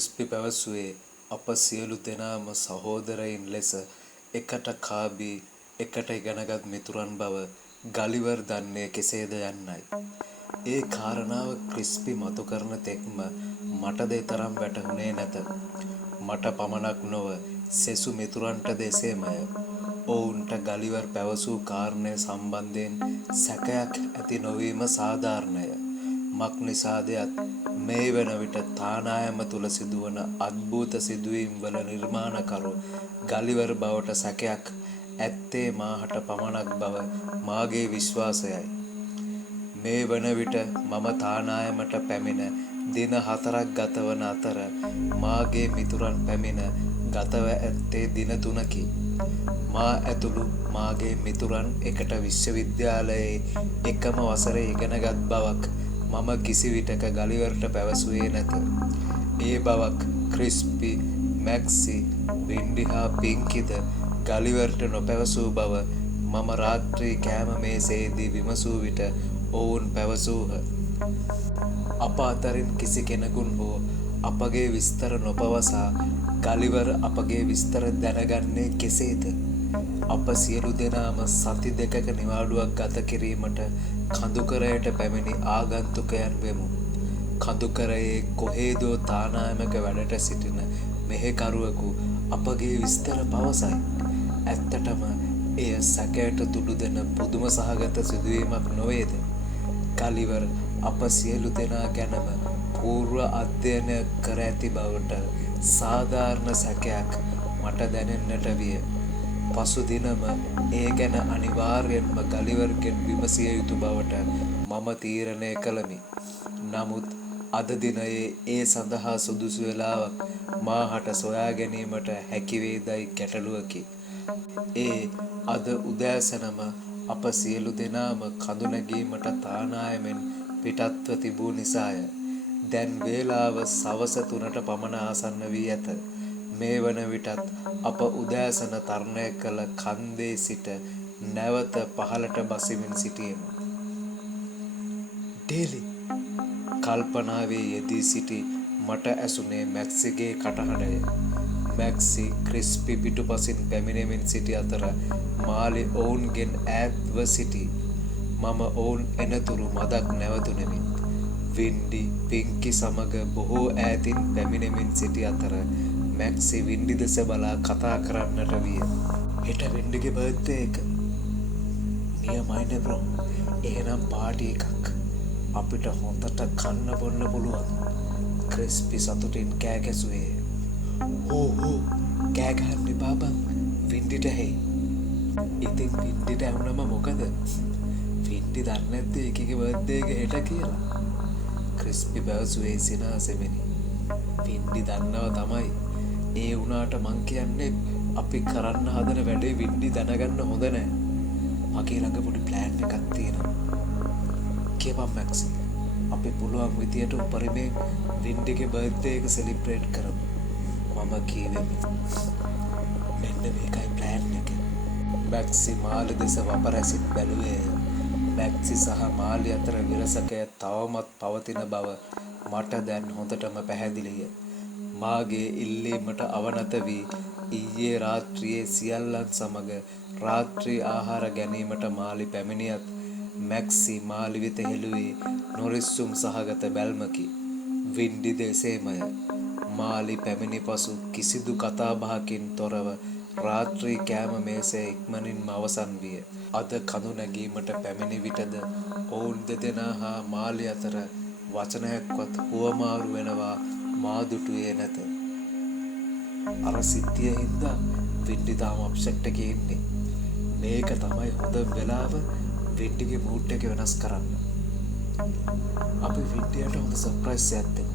Crispy පැවසුවේ අප සියලු දෙනාම සහෝදරයින් ලෙස එකට කාබී එකට ඉගෙනගත් මිතුරන් බව ගලිවර් දන්නේ කෙසේද යන්නයි. ඒ කාරණාව ක්‍රිස්පි මතු කරන තෙක්ම මටද තරම් වැටහුණේ නැත. මට පමණක් නොව සෙසු මිතුරන්ටද එසේමය. ඔවුන්ට ගලිවර් පැවසූ කාරණය සම්බන්ධයෙන් සැකයක් ඇති නොවීම සාධාරණය. මක් නිසාදයත් මේ වන විට තානායම තුළ සිදුවන අද්භූත සිදුවීම් වල නිර්මාණකරු ගලිවර් බවට සැකයක් ඇත්තේ මාහට පමණක් බව මාගේ විශ්වාසයයි. මේ වන විට මම තානායමට පැමිණ දින 4ක් ගතවන අතර මාගේ මිතුරන් පැමිණ ගතව ඇත්තේ දින 3කි. මා ඇතුළු මාගේ මිතුරන් එකට විශ්වවිද්‍යාලයේ එකම වසරේ ඉගෙනගත් බවක් මම කිසි විටක ගලිවර්ට පැවසුවේ නැත. ඒ බවක් ක්‍රිස්පි, මැක්සි, වින්ඩි හා පින්කිද ගලිවර්ට නොපැවසූ බව මම රාත්‍රී කෑම මේසේදී විමසූ විට ඔවුන් පැවසූහ. අප අතරින් කිසි කෙනෙකුන් හෝ අපගේ විස්තර නොපවසා ගලිවර් අපගේ විස්තර දැනගන්නේ කෙසේද? අප සියලු දෙනාම සති 2ක නිවාඩුවක් ගත කිරීමට කඳුකරයට පැමිණි ආගන්තුකයන් වෙමු. කඳුකරයේ කොහේදෝ තානායමක වැඩට සිටින මෙහෙකරුවෙකු අපගේ විස්තර පවසයි. ඇත්තටම එය සැකයට තුඩු දෙන පුදුම සහගත සිදුවීමක් නොවේද? ගලිවර් අප සියලු දෙනා ගැනම පූර්ව අධ්‍යයනය කර ඇති බවට සාධාරණ සැකයක් මට දැනෙන්නට විය. පසු දිනම ඒ ගැන අනිවාර්යෙන්ම ගලිවර්ගෙන් විමසිය යුතු බවට මම තීරණය කළමි. නමුත් අද දිනයේ ඒ සඳහා සුදුසු වෙලාවක් මාහට සොයා ගැනීමට හැකිවේදයි ගැටලුවකි. ඒ අද උදෑසනම අප සියලු දෙනාම කඳුනැගීමට තානායමෙන් පිටත්ව තිබූ නිසාය. දැන් වේලාව සවස 3ට පමණ ආසන්න වී ඇත. මේ වන විටත් අප උදෑසන තරණය කළ කන්දේ සිට නැවත පහළට බසිමින් සිටියෙමු. ඩේලි කල්පනාවේ යෙදී සිටි මට ඇසුනේ මැක්සිගේ කටහඬය. මැක්සි ක්‍රිස්පි පිටුපසින් පැමිණෙමින් සිටි අතර මාලි ඔවුන්ගෙන් ඈත්ව සිටි. මම ඔවුන් එනතුරු මදක් නැවතුනෙමි. වින්ඩි පින්කි සමග බොහෝ ඈතින් පැමිණෙමින් සිටි අතර මැක්සි වින්ඩි දෙස බලා කතා කරන්නට විය. හෙට වින්ඩිගේ බර්ත්ඩේ එක. නියමයිනේ බ්‍රෝ. එහෙනම් පාටි එකක්. අපිට හොඳට කන්න බොන්න පුළුවන්. ක්‍රිස්පි සතුටින් කෑ ගැසුවේ. හෝ කෑ ගහන්න එපා බං. වින්ඩිට හෙයි. ඉතින් වින්ඩිට ඇහුනම මොකද? වින්ඩි දන්නේ නැද්ද එකගේ බර්ත්ඩේ එක හෙට කියලා? ක්‍රිස්පි පැවසුවේ සිනාසෙමිනි. වින්ඩි දන්නව තමයි. ඒ වුණාට මං කියන්නේ අපි කරන්න හදන වැඩේ වින්ඩි දැනගන්න හොඳ නෑ. මගේ ළඟ පොඩි ප්ලෑන් එකක් තියෙනවා. කියපන් මැක්සි. අපි පුළුවන් විදියට උපරිමයෙන් වින්ඩිගේ බර්ත්ඩේ එක සෙලිබ්‍රේට් කරමු. මම කීවෙමි. මෙන්න මේකයි ප්ලෑන් එක. මැක්සි මාළි දෙස වපරැසින් බැලුවේය. මැක්සි සහ මාළි අතර විරසකය තවමත් පවතින බව මට දැන් හොඳටම පැහැදිලිය. මාගේ ඉල්ලීමට අවනත වී ඊයේ රාත්‍රියේ සියල්ලන් සමග රාත්‍රී ආහාර ගැනීමට මාළි පැමිණියත් මැක්සි මාළි වෙත හෙළුවේ නොරිස්සුම් සහගත බැල්මකි. වින්ඩි දෙසේමය. මාළි පැමිණි පසු කිසිදු කතාබහකින් තොරව රාත්‍රී කෑම මේසය ඉක්මනින්ම අවසන් විය. අද කඳු නැගීමට පැමිණි විටද ඔවුන් දෙදෙනා හා මාළි අතර වචනයක්වත් හුවමාරු වෙනවා මා දුටුවේ නැත. අර සිද්ධිය හින්දා වින්ඩි තාම අප්සෙට් එකේ ඉන්නේ. මේක තමයි හොඳ වෙලාව වින්ඩිගේ මූඩ් එක වෙනස් කරන්න. අපි වින්ඩියට හොඳ සර්ප්‍රයිස් එකක් දෙමු.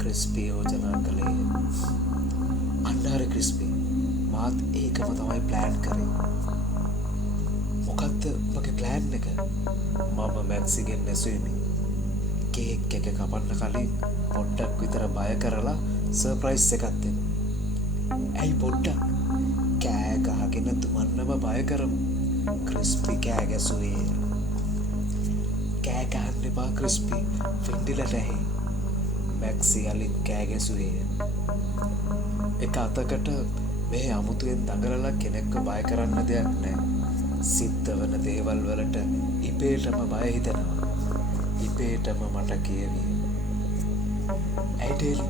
ක්‍රිස්පි යෝජනා කළේ. අන්න ක්‍රිස්පි මාත් ඒකම තමයි ප්ලෑන් කරේ. මොකක්ද ඔබගේ ප්ලෑන් එක? මම මැක්සිගෙන් ඇසුවෙමි. කේක් එක කපන්න කලින් පොඩ්ඩක් විතර බය කරලා සර්ප්‍රයිස් එකක් දෙමු. ඇයි පොඩ්ඩක් කෑ ගහගෙන දුවන්නම බය කරමු. ක්‍රිස්පි කෑ ගැසුවේ. කෑ ගහන්න එපා ක්‍රිස්පි. වින්ඩිලට ඇහි. මැක්සි යලිත් කෑ ගැසුවේය. එක අතකට මේ අමුතුවෙන් දඟලලා කෙනෙක්ව බය කරන්න දෙයක් නැහැ. සිද්ධ වන දේවල් වලට ඉබේටම බය හිතෙනවා. ඉබේටම මට කියවිය. ඇයි ඩේලි,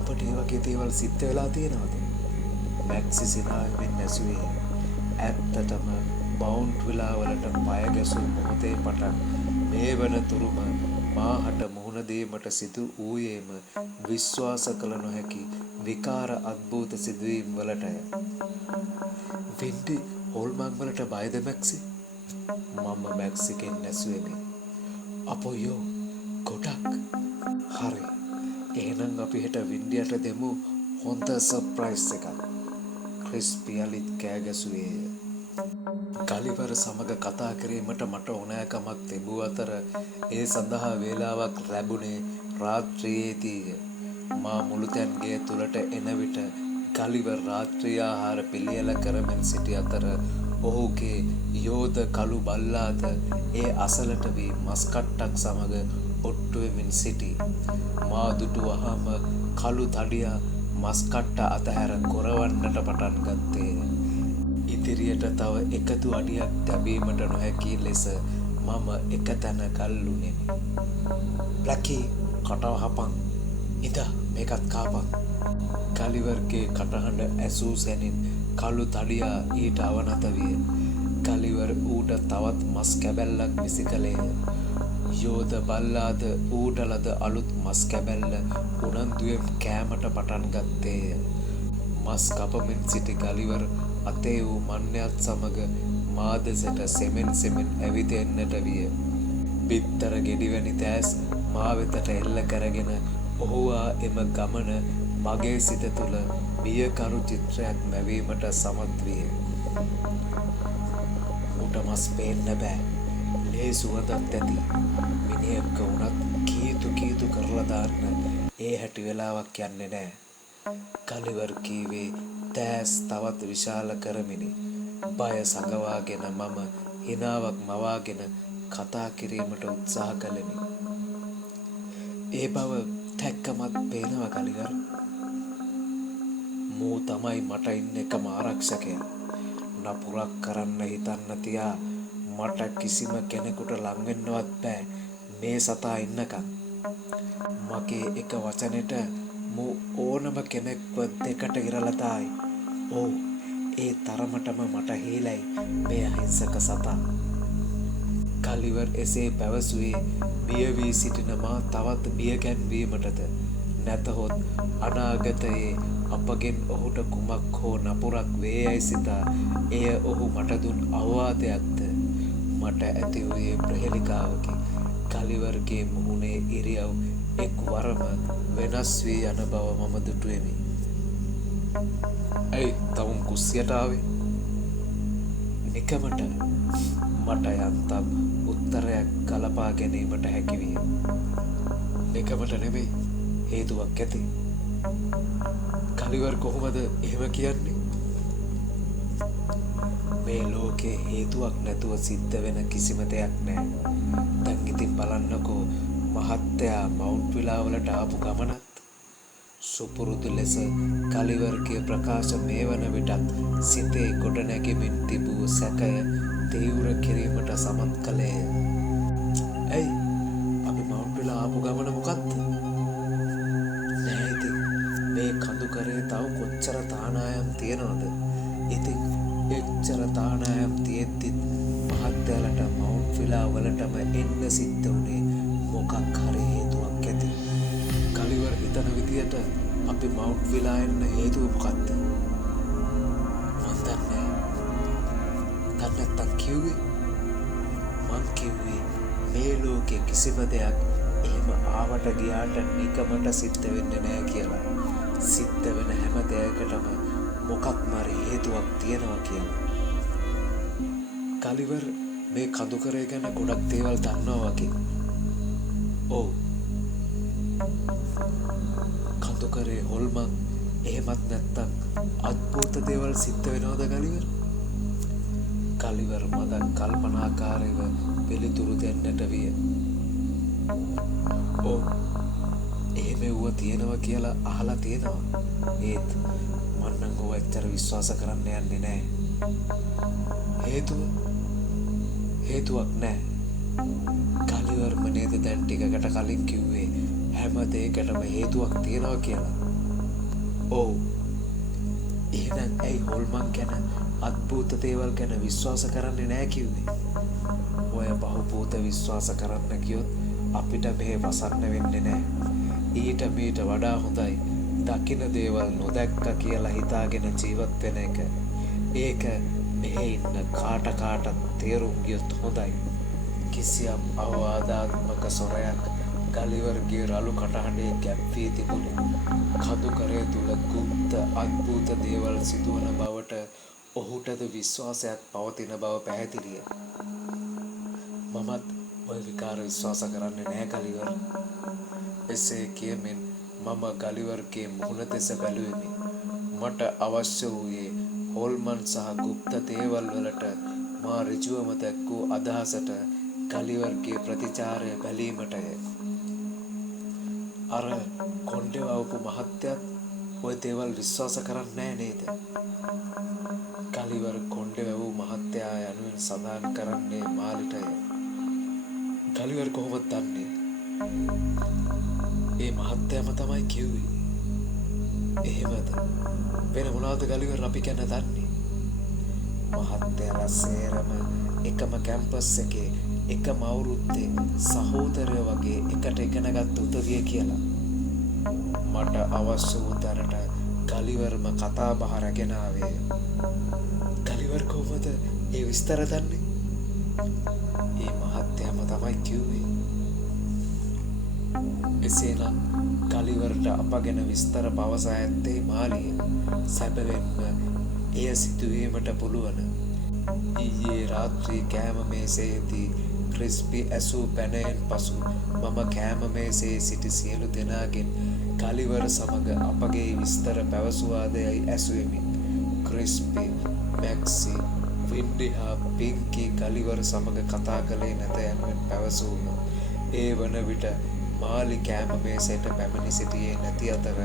ඔබට ඒ වගේ දේවල් සිද්ධ වෙලා තියෙනවද? මැක්සි සිනාවෙන් ඇසුවේ. ඇත්තටම බවුන්ඩ් විලාවලට පය ගැසූ මොහොතේ පටන් මේ වන තුරුම මාහට මුහුණ දීමට සිදු වූයේම විශ්වාස කළ නොහැකි විකාර අද්භූත සිදුවීම් වලටය. වින්ඩි හොල්මන් වලට බයද මැක්සි? මම මැක්සිගෙන් ඇසුවෙමි. අපොයෝ ගොඩක්. හරි. එහෙනම් අපි හෙට වින්ඩියට දෙමු හොඳ සර්ප්‍රයිස් එකක්. ක්‍රිස්පි යලිත් කෑ ගැසුවේය. ගලිවර් සමග කතා කිරීමට මට ඕනෑකමක් තිබූ අතර ඒ සඳහා වේලාවක් ලැබුණේ රාත්‍රියේදීය. මා මුළුතැන් ගේ තුලට එන විට ගලිවර් රාත්‍රී ආහාර පිළියෙල කරමින් සිටි අතර ඔහුගේ යෝධ කළු බල්ලාද ඒ අසලට වී මස් කට්ටක් සමග ඔට්ටු වෙමින් සිටී. මා දුටුවහම කළු තඩියා මස් කට්ට අතහැර කොරවන්නට පටන් ගත්තේය. ඉදිරියට තව එකදු අඩියක් තැබීමට නොහැකි ලෙස මම එක තැන කල්ලුනෙමි. බ්ලැකී, කටවහපන්. ඉදා මේකත් කාපන්. ගලිවර්ගේ කටහඬ ඇසූ සැනින් කළු තඩියා ඊට අවනත විය. ගලිවර් ඌට තවත් මස් කැබැල්ලක් විසි කළේය. යෝධ බල්ලාද ඌට ලද අලුත් මස් කැබැල්ල උනන්දුවෙන් කෑමට පටන් ගත්තේය. මස් කපමින් සිටි ගලිවර් අතේ වූ මන්නයත් සමග මාදසට සෙමෙන් ඇවිද එන්නට විය. බිත්තර ගෙඩිවැනි තෑස් මා වෙතට එල්ල කරගෙන ඔහුවා එම ගමන මගේ සිත තුළ බියකරු චිත්‍රයක් මැවීමට සමත් විය. ඌට මස් පේන්න බෑ. ලේ සුවඳක් ඇති. මිනිහෙක්ක වුණත් කීතු කරලා දාන්න ඒ හැටි වෙලාවක් යන්නේ නෑ. ගලිවර් කීවේ තෑස් තවත් විශාල කරමිනි. බය සඟවාගෙන මම හිනාවක් මවාගෙන කතා කිරීමට උත්සාහ කළෙමි. ඒ බව තැක්කමත් පේනවා ගලිවර්. මූ තමයි මට ඉන්න එකම ආරක්ෂකයා. නපුරක් කරන්න හිතන්න තියා මට කිසිම කෙනෙකුට ලං වෙන්නවත් බෑ මේ සතා ඉන්නකම්. මගේ එක වචනෙට මූ ඕනම කෙනෙක්ව දෙකට ඉරලා තායි. ඔව්, ඒ තරමටම මට හේලයි මේ අහිංසක සතා. ගලිවර් එසේ පැවසුවේ බිය වී සිටින මා තවත් බිය ගැන්වීමටද නැතහොත් අනාගතයේ අපගෙන් ඔහුට කුමක් හෝ නපුරක් වේයයි සිතා එය ඔහු මට දුන් අවවාදයක්ද? මට ඇති වූයේ ප්‍රහෙලිකාවකි. ගලිවර්ගේ මුහුණේ ඉරියව් එක් වරම වෙනස් වී යන බව මම දුටුවෙමි. ඇයි තවුන් කුස්සියට ආවේ? නිකමට මට යන්තම් උත්තරයක් ගලපා ගැනීමට හැකි විය. නිකමට නෙමෙයි, හේතුවක් ඇති. ගලිවර් කොහොමද එහෙම කියන්නේ? මේ ලෝකේ හේතුවක් නැතුව සිද්ධ වෙන කිසිම දෙයක් නෑ. දැන් ඉතින් බලන්නකෝ මහත්තයා මවුන්ට් විලා වලට ආපු ගමනත්. සුපුරුදු ලෙස ගලිවර්ගේ ප්‍රකාශ මේ වන විටත් සිතේ ගොඩ නැගෙමින් තිබූ සැකය තීව්‍ර කිරීමට සමත් කළේය. ඇයි අපි මවුන්ට් විලා ආපු ගමන මොකක්ද? නෑ ඉතින් මේ කඳු කරේ තව කොච්චර තානායම් තියනවද? ඉතින් එච්චර තානායම් තියෙද්දිත් මහත්තයාලට මවුන්ට් විලා වලටම එන්න සිද්ධ වුණේ මොකක් හරි හේතුවක් ඇති. ගලිවර් හිතන විදියට අපි මවුන්ට් විලා එන්න හේතුව මොකක්ද? මන් දන්නේ. නැත්තම් කිව්වේ? මං කිව්වේ මේ ලෝකේ කිසිම දෙයක් එහෙම ආවට ගියාට නිකමට සිද්ධ වෙන්නේ නැහැ කියලා. සිද්ධ වෙන හැම දෙයකටම මොකක්ම හරි හේතුවක් තියෙනවා කියලා. ගලිවර් මේ කඳුකරේ ගැන ගොඩක් දේවල් දන්නවා වගේ. ඔව්. කඳුකරේ හොල්මන් එහෙමත් නැත්තම් අද්භූත දේවල් සිද්ධ වෙනවද ගලිවර්? ගලිවර් මදන් කල්පනාකාරීව පිළිතුරු දෙන්නට විය. ඔව්. එහෙම වුව තියෙනවා කියලා අහලා තියෙනවා. ඒත් මම නම් ඕව ඇත්තට විශ්වාස කරන්න යන්නේ නැහැ. හේතුවක් නැහැ. ගලිවර්ම නේද දැන් ටිකකට කලින් කිව්වේ හැම දෙයකටම හේතුවක් තියෙනවා කියලා. ඔව්. එහෙනම් ඇයි හොල්මන් ගැන අද්භූත දේවල් ගැන විශ්වාස කරන්නේ නැහැ කිව්වේ? ඔය බහුභූත විශ්වාස කරන්න ගියොත් අපිට මෙහෙ වසන්න වෙන්නේ නැහැ. ඊට මීට වඩා හොඳයි දකින දේවල් නොදැක්ක කියලා හිතාගෙන ජීවත් වෙන එක. ඒක මෙහෙ ඉන්න කාට තේරුම් ගියොත් හොඳයි. කිසියම් අවවාදාත්මක සොරයක් ගලිවර්ගේ රළු කටහඬේ ගැප්වී තිබුණේ කඳුකරය තුල ගුප්ත අද්භූත දේවල් සිදුවන බවට ඔහුටද විශ්වාසයක් පවතින බව පැහැදිලිය. මමත් ඔය විකාර විශ්වාස කරන්නේ නැහැ ගලිවර්. එසේ කියමින් මම ගලිවර්ගේ මුහුණ දෙස බැලුවෙමි. මට අවශ්‍ය වූයේ හොල්මන් සහ ගුප්ත දේවල් වලට මා ඍජුවම දැක්වූ අදහසට ගලිවර්ගේ ප්‍රතිචාරය බැලීමටය. අර කොණ්ඩේ වවපු මහත්තයත් ඔය දේවල් විශ්වාස කරන්නේ නැහැ නේද? ගලිවර් කොණ්ඩේ වවූ මහත්තයා යනුවෙන් සඳහන් කරන්නේ මාලිටය. ගලිවර් කොහොමද දන්නේ? ඒ මහත්තයාම තමයි කිව්වේ. එහෙමද? වෙන මොනවද ගලිවර් අපි ගැන දන්නේ? මහත්තයාලා සේරම එකම කැම්පස් එකේ එකම අවුරුද්දේ සහෝදරයෝ වගේ එකට ඉගෙනගත්තු උදවිය කියලා. මට අවශ්‍ය වූ තැනට ගලිවර්ම කතා බහ රැගෙන ආවේ. ගලිවර් කොහොමද ඒ විස්තර දන්නේ? ඒ මහත්තයාම තමයි කිව්වේ. එසේනම් ගලිවර්ට අප ගැන විස්තර පවසා ඇත්තේ මාලිය. සැබවින්ම එය සිදුවීමට පුළුවන්. ඊයේ රාත්‍රී කෑම මේසේදී ක්‍රිස්පි ඇසූ පැනයෙන් පසු මම කෑම මේසේ සිටි සියලු දෙනාගෙන් ගලිවර් සමග අපගේ විස්තර පැවසුවාදයයි ඇසුවෙමි. ක්‍රිස්පි, මැක්සි, වින්ඩි හා පින්කි ගලිවර් සමග කතා කළේ නැත යනුවෙන් පැවසූහ. ඒ වන විට මාලි කෑම මේසයට පැමිණි සිටියේ නැති අතර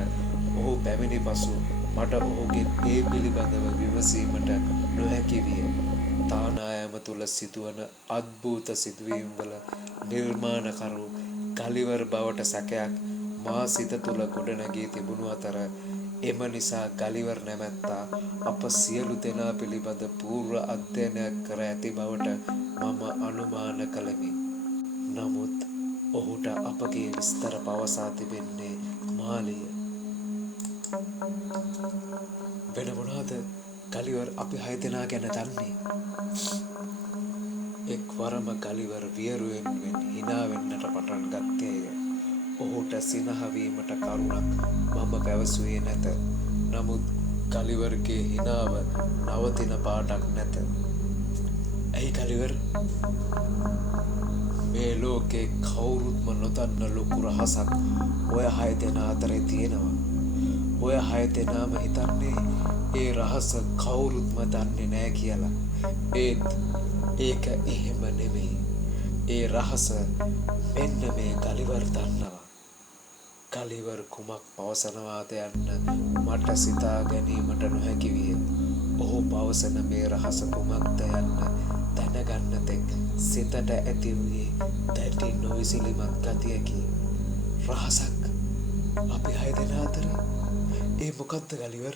ඔහු පැමිණි පසු මට ඔහුගෙන් ඒ පිළිබඳව විමසීමට නොහැකි විය. තානායම තුල සිදුවන අද්භූත සිදුවීම් වල නිර්මාණකරු ගලිවර් බවට සැකයක් මා සිත තුල ගොඩනැගී තිබුණු අතර එම නිසා ගලිවර් නැමැත්තා අප සියලු දෙනා පිළිබඳ පූර්ව අධ්‍යයනයක් කර ඇති බවට මම අනුමාන කළෙමි. නමුත් ඔහුට අපගේ විස්තර පවසා තිබෙන්නේ මාලිය. වෙන මොනවද ගලිවර් අපි 6 දෙනා ගැන දන්නේ? එක්වරම ගලිවර් වියරුවෙන් hina වෙන්නට පටන් ගත්තේය. ඔහුට සිනහ වීමට කරුණක් මම පැවසුවේ නැත. නමුත් ගලිවර්ගේ hinaව නවතින පාටක් නැත. ඇයි ගලිවර්? මේ ලෝකේ කවුරුත්ම නොදන්න ලොකු රහසක් ඔය 6 දෙනා අතරේ තියෙනවා. ඔය 6 දෙනාම හිතන්නේ ඒ රහස කවුරුත්ම දන්නේ නැහැ කියලා. ඒත් ඒක එහෙම නෙමෙයි. ඒ රහස මෙන්න මේ ගලිවර් දන්නවා. ගලිවර් කුමක් පවසනවාද යන්න මට සිතා ගැනීමට නොහැකි විය. ඔහු පවසන මේ රහස කුමක්ද යන්න දැනගන්න තෙක් සිතට ඇති වූයේ දැඩි නොවිසිලිමත් ගතියකි. රහසක් අපි 6 දෙනා අතර ඒ මොකක්ද ගලිවර්?